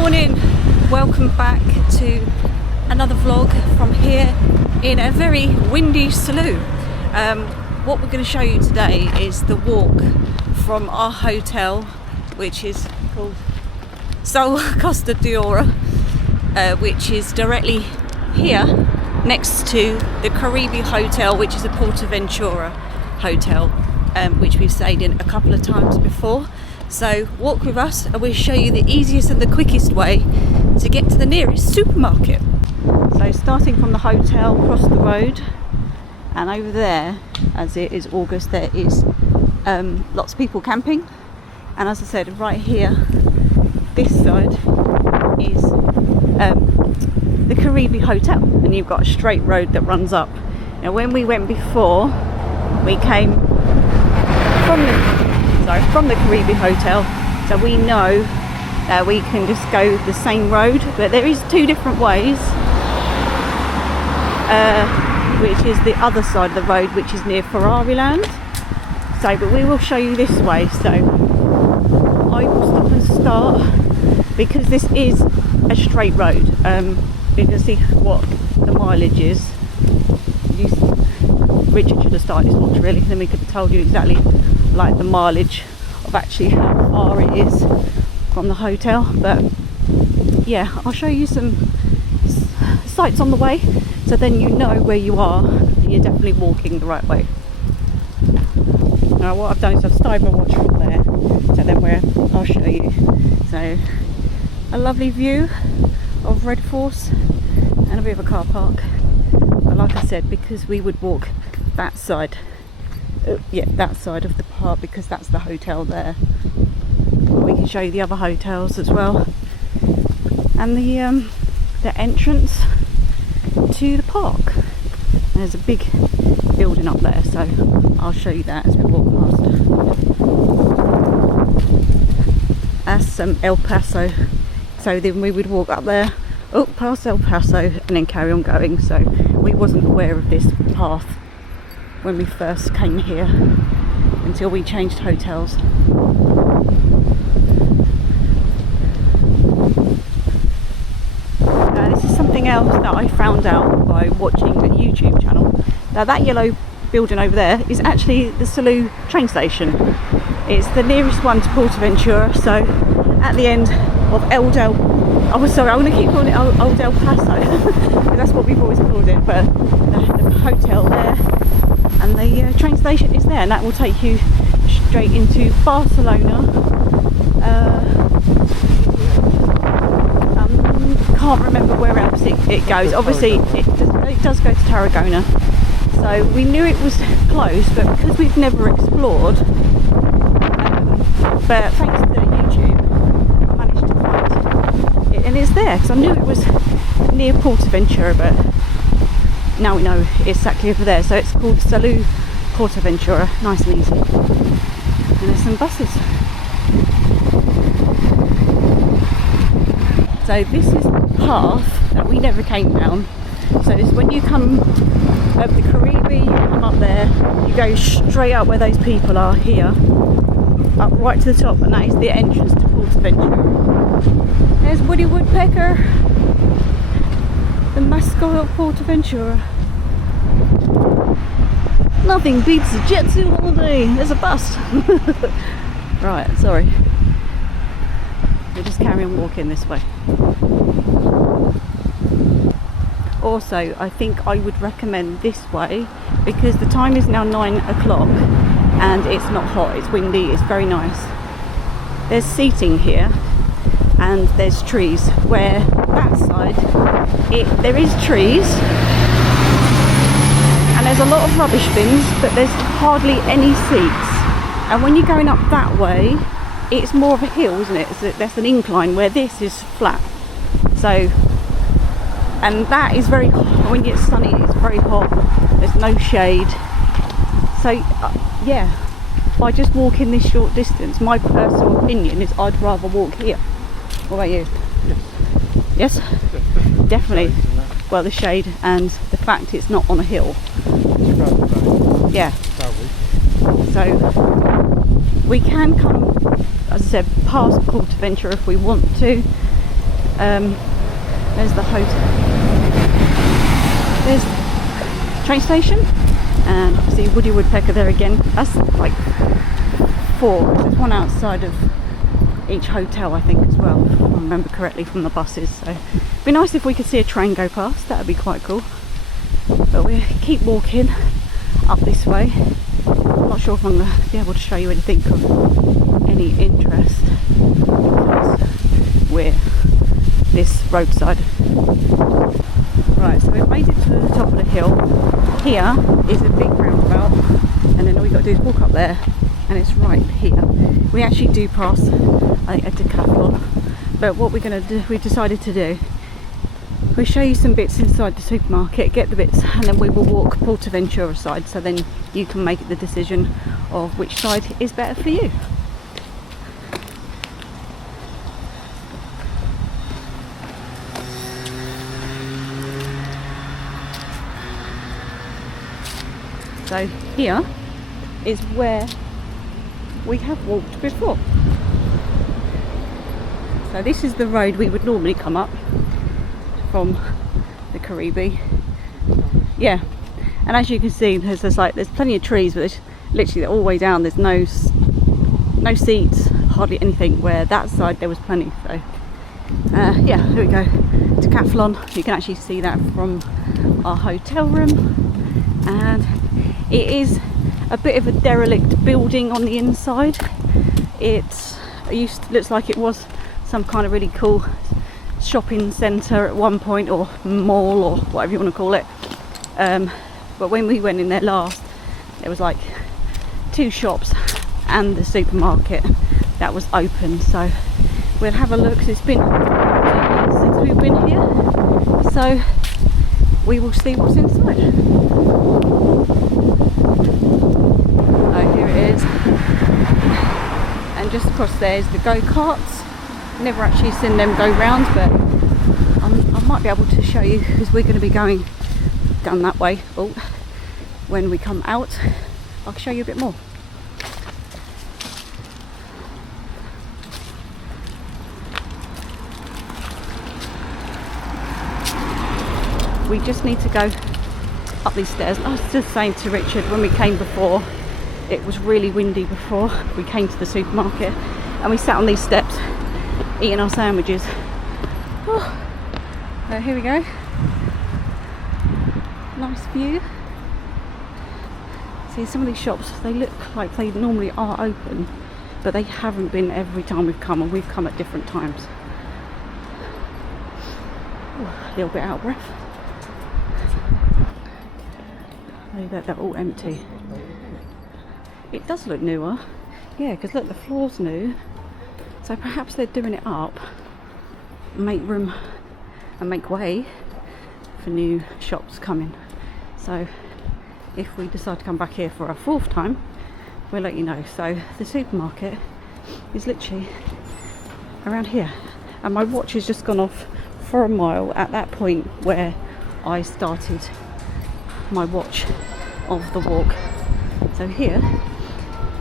morning, welcome back to another vlog from here in a very windy Salou. What we're going to show you today is the walk from our hotel, which is called Sol Costa d'Oro, which is directly here next to the Caribe Hotel, which is a PortAventura hotel, which we've stayed in a couple of times before. So walk with us and we'll show you the easiest and the quickest way to get to the nearest supermarket. So starting from the hotel, across the road, and over there, as it is August, there is lots of people camping. And as I said, right here, this side is the Caribe Hotel, and you've got a straight road that runs up. Now when we went before, we came from the Caribe Hotel, so we know that we can just go the same road, but there is two different ways, which is the other side of the road, which is near Ferrari Land. So, but we will show you this way. So I will stop and start, because this is a straight road. You can see what the mileage is. Richard should have started his watch really, then we could have told you exactly like the mileage of actually how far it is from the hotel. But yeah, I'll show you some sights on the way, so then you know where you are and you're definitely walking the right way. Now what I've done is I've started my watch from there, so then I'll show you. So a lovely view of Red Force and a bit of a car park. But like I said, because we would walk that side, that side of the park, because that's the hotel there. But we can show you the other hotels as well, and the entrance to the park. There's a big building up there, so I'll show you that as we walk past. That's El Paso. So then we would walk up there, past El Paso, and then carry on going. So we wasn't aware of this path when we first came here until we changed hotels. Now this is something else that I found out by watching a YouTube channel. Now that yellow building over there is actually the Salou train station. It's the nearest one to PortAventura, so at the end of I want to keep calling it Old El Paso, because that's what we've always called it, but the hotel there and the train station is there, and that will take you straight into Barcelona. Can't remember where else it goes. Obviously it does go to Tarragona, so we knew it was close, but because we've never explored, but thanks to YouTube I managed to find it, and it's there, because I knew it was near PortAventura, but now we know it's exactly over there. So it's called Salou PortAventura, nice and easy. And there's some buses. So this is the path that we never came down. So it's when you come up the Caribe, you come up there, you go straight up where those people are here, up right to the top, and that is the entrance to PortAventura. There's Woody Woodpecker, the mascot of PortAventura. Nothing beats a jet suit holiday. There's a bus. Right, sorry. We'll just carry on walking this way. Also, I think I would recommend this way, because the time is now 9 o'clock and it's not hot, it's windy, it's very nice. There's seating here and there's trees, where that side there is trees and there's a lot of rubbish bins, but there's hardly any seats. And when you're going up that way, it's more of a hill, isn't it? That's an incline, where this is flat. So, and that is very hot. When it's sunny, it's very hot, there's no shade. So yeah, by just walking this short distance, my personal opinion is I'd rather walk here. What about you? Yes? Definitely. Well, the shade and the fact it's not on a hill. Yeah. So we can come, as I said, past PortAventura if we want to, There's the hotel. There's the train station, and obviously Woody Woodpecker there again. That's like 4. There's one outside of each hotel, I think, as well, if I remember correctly from the buses. So it'd be nice if we could see a train go past. That would be quite cool. But we keep walking up this way. I'm not sure if I'm going to be able to show you anything of any interest because we're this roadside. Right, so we've made it to the top of the hill. Here is a big roundabout, and then all we've got to do is walk up there, and it's right here. We actually do pass a decathlon, but what we're going to do, we decided to do, we'll show you some bits inside the supermarket, get the bits, and then we will walk PortAventura side, so then you can make the decision of which side is better for you. So here is where we have walked before. So this is the road we would normally come up from the Caribe. Yeah, and as you can see, there's plenty of trees, but there's literally all the way down. There's no seats, hardly anything. Where that side there was plenty. So yeah, here we go. Decathlon. You can actually see that from our hotel room, and it is a bit of a derelict building on the inside. It looks like it was some kind of really cool shopping centre at one point, or mall, or whatever you want to call it. But when we went in there last, there was like 2 shops and the supermarket that was open. So we'll have a look. It's been 2 years since we've been here, so we will see what's inside. Oh, here it is. And just across there is the go-karts. Never actually seen them go round, but I might be able to show you, because we're going to be going down that way. Oh, when we come out, I'll show you a bit more. We just need to go up these stairs. I was just saying to Richard, when we came before, it was really windy before we came to the supermarket, and we sat on these steps eating our sandwiches. Oh, here we go. Nice view. See, some of these shops, they look like they normally are open, but they haven't been every time we've come, and we've come at different times. Oh, a little bit out of breath. They're all empty. It does look newer. Yeah, because look, the floor's new. So perhaps they're doing it up, make room and make way for new shops coming. So if we decide to come back here for a 4th time, we'll let you know. So the supermarket is literally around here, and my watch has just gone off for a mile at that point where I started my watch of the walk. So here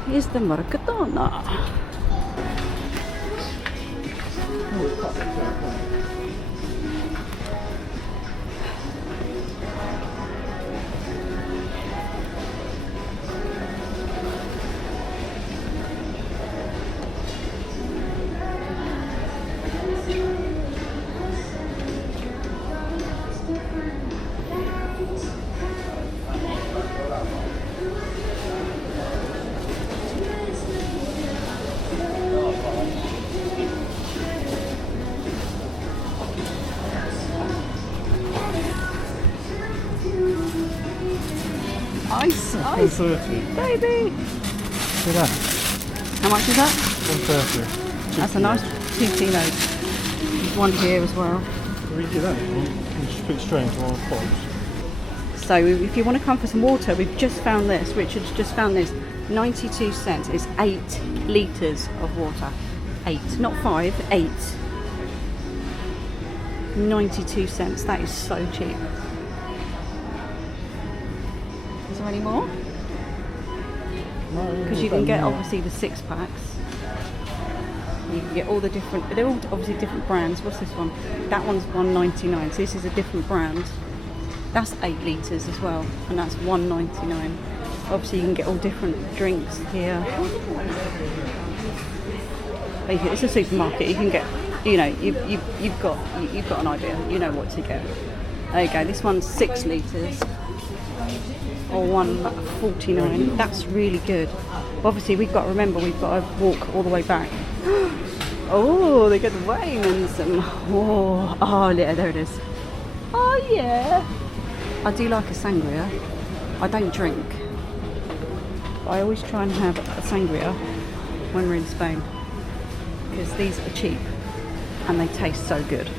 is the Mercadona. Ice, 130. baby. See that? How much is that? 130. That's a nice 2 kilos. There's one here as well. Where do you get that? You just put it straight into one of the pots. So if you want to come for some water, we've just found this. Richard's just found this. 92 cents. It's 8 litres of water. 8, not 5, 8. 92 cents. That is so cheap. Is there any more? No, Because you can get obviously the 6 packs. You can get all the different, they're all obviously different brands. What's this one? That one's $1.99, so this is a different brand. That's 8 litres as well, and that's $1.99. Obviously you can get all different drinks here. Basically, it's a supermarket. You can get, you know, you've got an idea. You know what to get. There you go. This one's 6 litres, or $1.49. That's really good. Obviously, we've got to remember we've got to walk all the way back. Oh, they got the wine and some. Oh yeah, there it is. Oh yeah. I do like a sangria. I don't drink, but I always try and have a sangria when we're in Spain, because these are cheap and they taste so good.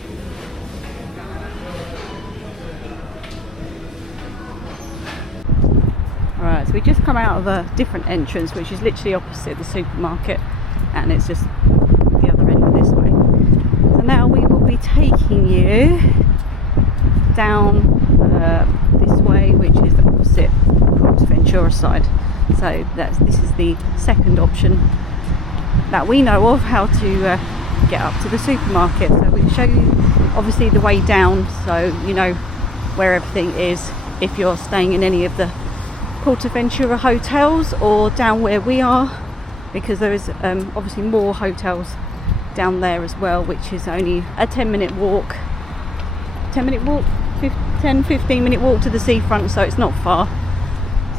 Alright, so we just come out of a different entrance, which is literally opposite the supermarket, and it's just the other end of this way. So now we will be taking you down this way, which is the opposite PortAventura side. So this is the second option that we know of, how to get up to the supermarket. So we show you obviously the way down, so you know where everything is if you're staying in any of the PortAventura hotels, or down where we are, because there is obviously more hotels down there as well, which is only a 10-minute walk, 10-15 minute walk to the seafront, so it's not far.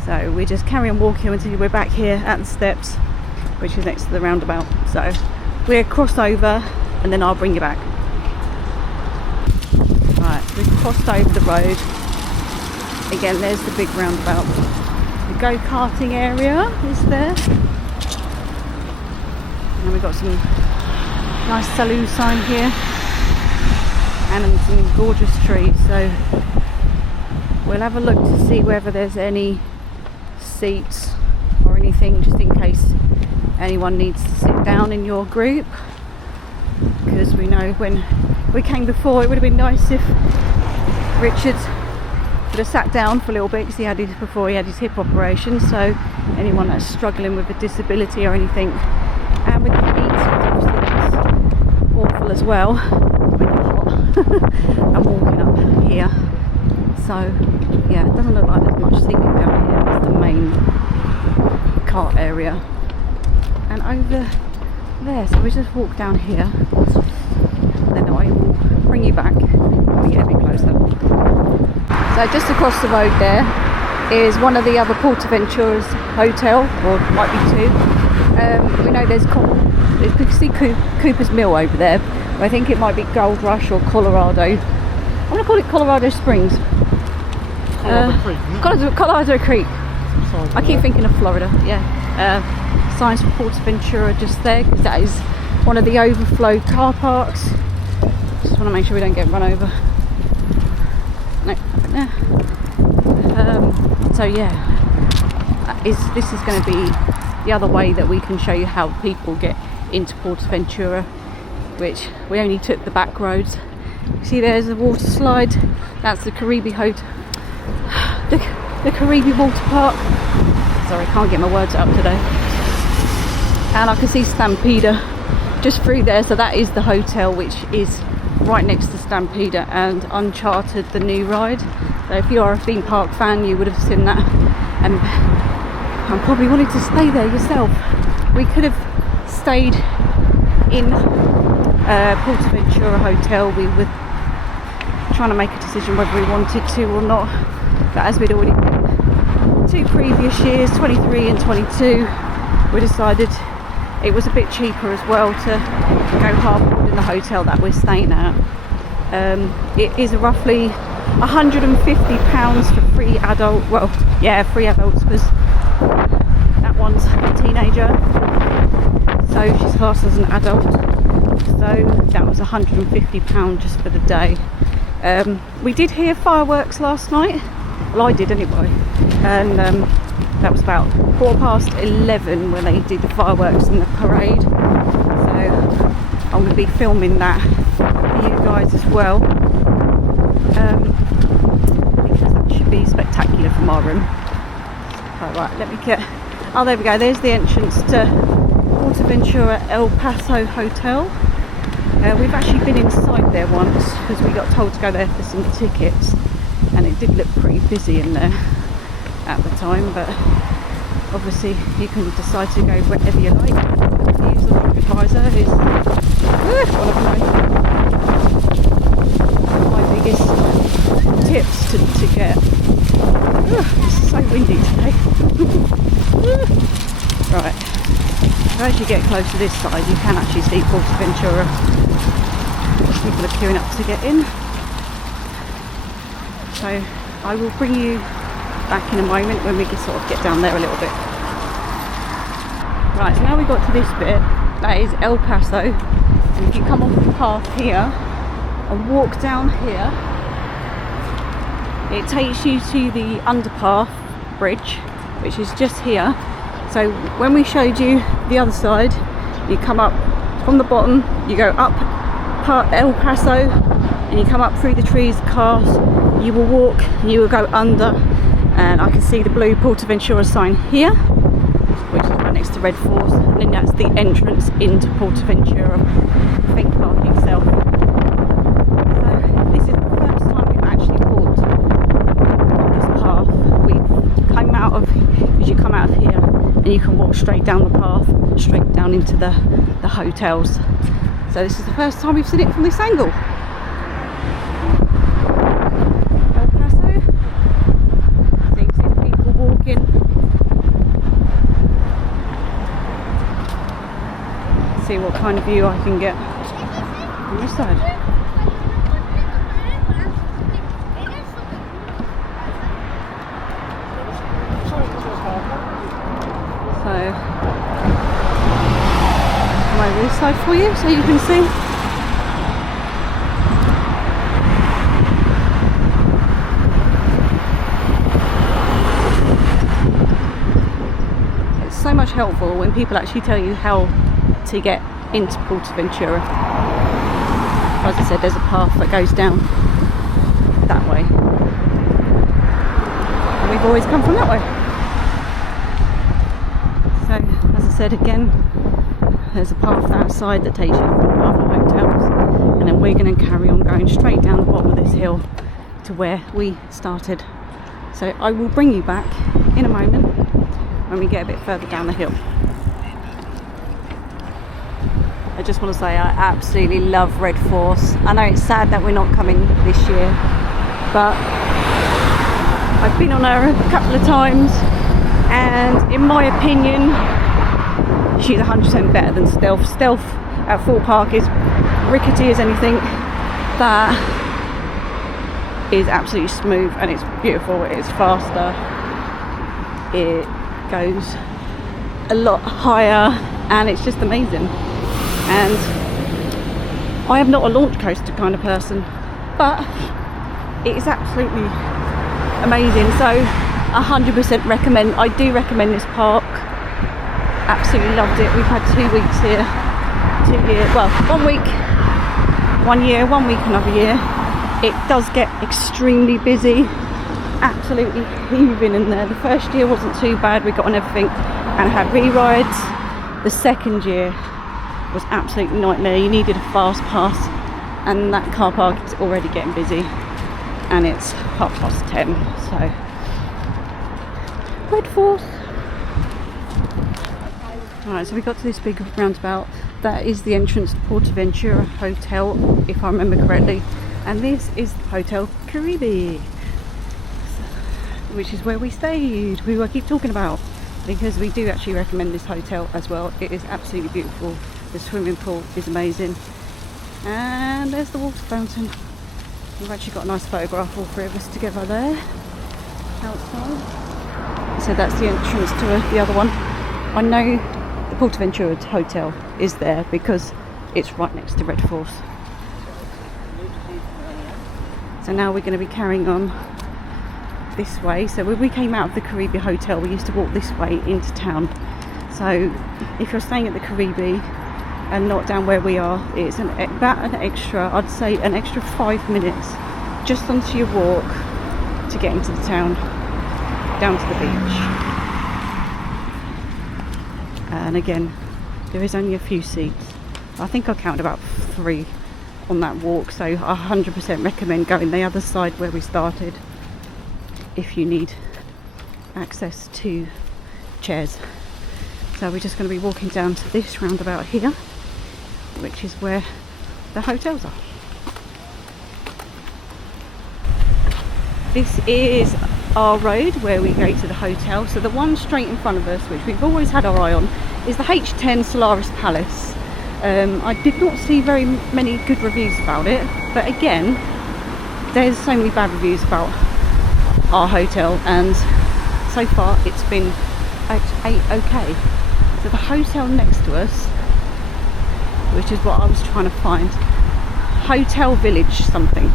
So we just carry on walking until we're back here at the steps, which is next to the roundabout. So we'll cross over and then I'll bring you back. Right, so we've crossed over the road. Again, there's the big roundabout. The go-karting area is there. And we've got some nice Salou sign here, and some gorgeous trees. So we'll have a look to see whether there's any seats or anything, just in case anyone needs to sit down in your group, because we know when we came before it would have been nice if Richard would have sat down for a little bit, because he had his hip operation. So anyone that's struggling with a disability or anything, and with the heat, obviously that's awful as well when it's hot. I'm walking up here, so yeah, it doesn't look like there's much seating down here. That's the main cart area, and over there, so we just walk down here, then I will bring you back when we get a bit closer. So just across the road there is one of the other PortAventura's hotel, or might be two. We know there's you can see Cooper's Mill over there. I think it might be Gold Rush or Colorado. I'm going to call it Colorado Springs. Colorado Creek. I keep thinking of Florida, yeah. Signs for PortAventura just there, because that is one of the overflow car parks. Just want to make sure we don't get run over. No, nothing there. So yeah, this is going to be the other way that we can show you how people get into PortAventura, which we only took the back roads. See, there's a water slide. That's the Caribe Hotel, the Caribe Water Park. Sorry, I can't get my words out today. And I can see Stampeder just through there, so that is the hotel, which is right next to Stampeder and Uncharted, the new ride. So if you are a theme park fan, you would have seen that, and I'm probably wanting to stay there yourself. We could have stayed in PortAventura Hotel. We were trying to make a decision whether we wanted to or not, but as we'd already been 2 previous years, 23 and 22, we decided it was a bit cheaper as well to go half-board in the hotel that we're staying at. It is roughly £150 for free adult, well yeah, free adults, because that one's a teenager, so she's classed as an adult. So that was £150 just for the day. We did hear fireworks last night, well I did anyway, and that was about 11:15 when they did the fireworks and the parade. So I'm going to be filming that for you guys as well, because that should be spectacular from our room. Right, let me get, oh there we go, there's the entrance to PortAventura El Paso Hotel. We've actually been inside there once because we got told to go there for some tickets, and it did look pretty busy in there at the time, but obviously you can decide to go wherever you like. Use the TripAdvisor is one of my biggest tips to get. This is so windy today. Right, so as you get close to this side you can actually see PortAventura. People are queuing up to get in, so I will bring you back in a moment when we can sort of get down there a little bit. Right, so now we got to this bit, that is El Paso, and if you come off the path here and walk down here, it takes you to the underpass bridge, which is just here. So when we showed you the other side, you come up from the bottom, you go up El Paso, and you come up through the trees, cars, you will walk, you will go under, and I can see the blue PortAventura sign here, which is right next to Red Force, and then that's the entrance into PortAventura theme park itself. So this is the first time we've actually walked on this path. We've come out of, as you come out of here, and you can walk straight down the path, straight down into the hotels. So this is the first time we've seen it from this angle. El Paso. So you can see the people walking. See what kind of view I can get on this side. So over this side for you so you can see. It's so much helpful when people actually tell you how to get into PortAventura. As I said, there's a path that goes down that way, and we've always come from that way. So as I said again, there's a path outside that takes you from other hotels, and then we're going to carry on going straight down the bottom of this hill to where we started. So I will bring you back in a moment when we get a bit further down the hill. I just want to say I absolutely love Red Force. I know it's sad that we're not coming this year, but I've been on her a couple of times, and in my opinion she's 100% better than Stealth. Stealth at Fort Park is rickety as anything. That is absolutely smooth and it's beautiful, it's faster, it goes a lot higher, and it's just amazing. And I am not a launch coaster kind of person, but it is absolutely amazing. So 100% recommend. I do recommend this park. Absolutely loved it. We've had 2 weeks here, 2 years, well 1 week 1 year, 1 week another year. It does get extremely busy, absolutely heaving in there. The first year wasn't too bad, we got on everything and had re-rides. The second year was absolute nightmare. You needed a fast pass, and that car park is already getting busy, and it's 10:30, so Red Force. Alright, so we got to this big roundabout. That is the entrance to PortAventura Hotel, if I remember correctly, and this is the Hotel Caribe, which is where we stayed. We will keep talking about, because we do actually recommend this hotel as well. It is absolutely beautiful. The swimming pool is amazing, and there's the water fountain. We've actually got a nice photograph, all three of us together there outside. So that's the entrance to the other one. I know the PortAventura Hotel is there because it's right next to Red Force. So now we're going to be carrying on this way. So when we came out of the Caribe Hotel, we used to walk this way into town. So if you're staying at the Caribe and not down where we are, it's about an extra, I'd say an extra 5 minutes just onto your walk to get into the town, down to the beach. And again, There is only a few seats. I think I counted about 3 on that walk, so I 100% recommend going the other side where we started if you need access to chairs. So we're just going to be walking down to this roundabout here, which is where the hotels are. This is our road where we go to the hotel. So the one straight in front of us, which we've always had our eye on, is the H10 Solaris Palace. I did not see very many good reviews about it, but again, there's so many bad reviews about our hotel, and so far it's been okay. So the hotel next to us, which is what I was trying to find, Hotel Village something.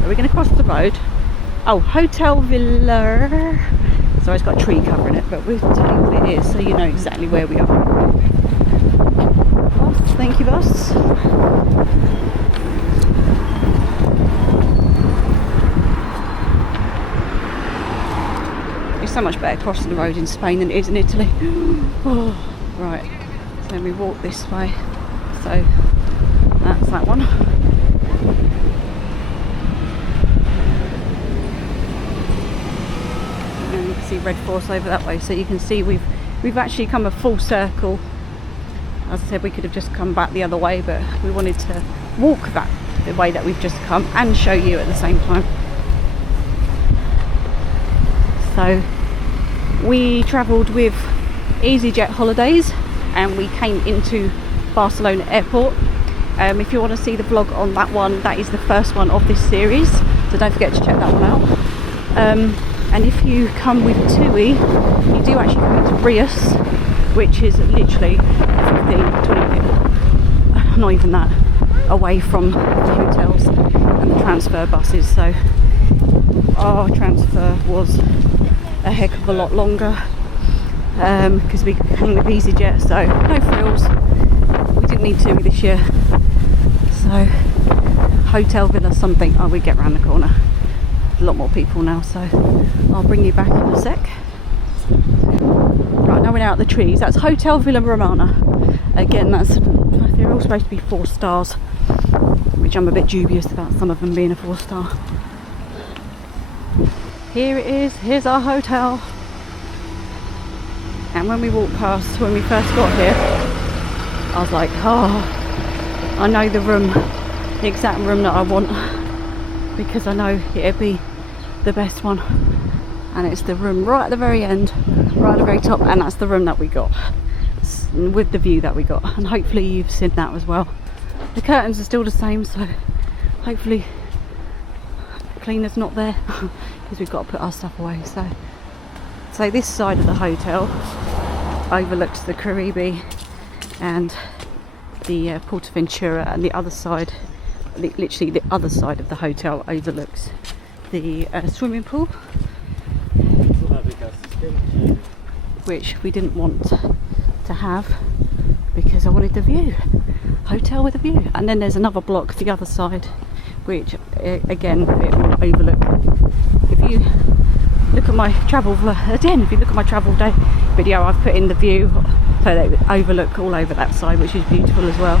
So we're going to cross the road. Oh, Hotel Villa. So it's got a tree covering it, but we'll tell you what it is so you know exactly where we are. Oh, thank you, boss. It's so much better crossing the road in Spain than it is in Italy. Oh, right. So we walk this way. So that's that one. And you can see Red Force over that way, so you can see we've actually come a full circle. As I said, we could have just come back the other way, but we wanted to walk back the way that we've just come and show you at the same time. So we travelled with EasyJet Holidays and we came into Barcelona Airport. If you want to see the vlog on that one, that is the first one of this series, so don't forget to check that one out. And if you come with TUI, you do actually come into Rios, which is literally 15-20 minutes, not even that, away from the hotels and the transfer buses. So our transfer was a heck of a lot longer because we came with EasyJet, so no frills. We didn't need TUI this year. So Hotel Villa something. Oh, we get round the corner. A lot more people now, so I'll bring you back in a sec. Right, now we're out the trees. That's Hotel Villa Romana. Again, they're all supposed to be 4 stars, which I'm a bit dubious about some of them being a 4-star. Here it is. Here's our hotel. And when we walked past, when we first got here, I was like, oh, I know the room, the exact room that I want, because I know it'll be the best one. And it's the room right at the very end, right at the very top, and that's the room that we got, with the view that we got. And hopefully you've seen that as well. The curtains are still the same, so hopefully the cleaner's not there, because we've got to put our stuff away. So this side of the hotel overlooks the Caribe and the PortAventura, and the other side, literally the other side of the hotel, overlooks the swimming pool, which we didn't want to have because I wanted the view, hotel with a view. And then there's another block the other side, which again it will overlook. If you look at my travel day video, I've put in the view so they overlook all over that side, which is beautiful as well.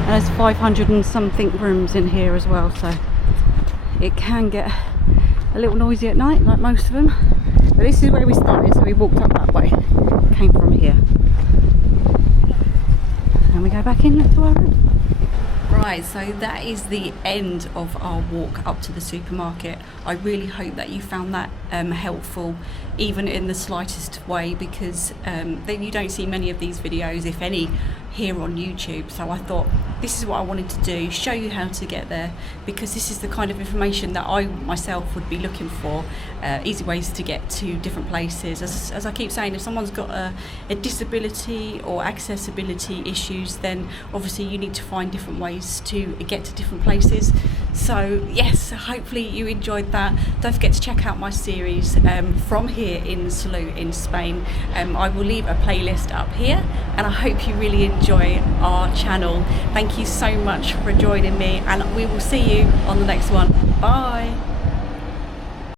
And there's 500 and something rooms in here as well, so it can get a little noisy at night, like most of them. But this is where we started, so we walked up that way, came from here, and we go back into our room. Right, so that is the end of our walk up to the supermarket. I really hope that you found that helpful, even in the slightest way, because then you don't see many of these videos, if any, here on YouTube. So I thought this is what I wanted to do, show you how to get there, because this is the kind of information that I myself would be looking for, easy ways to get to different places. As I keep saying, if someone's got a disability or accessibility issues, then obviously you need to find different ways to get to different places. So yes, hopefully you enjoyed that. Don't forget to check out my series from here in Salou in Spain. I will leave a playlist up here, and I hope you really enjoy our channel. Thank you so much for joining me, and we will see you on the next one. Bye.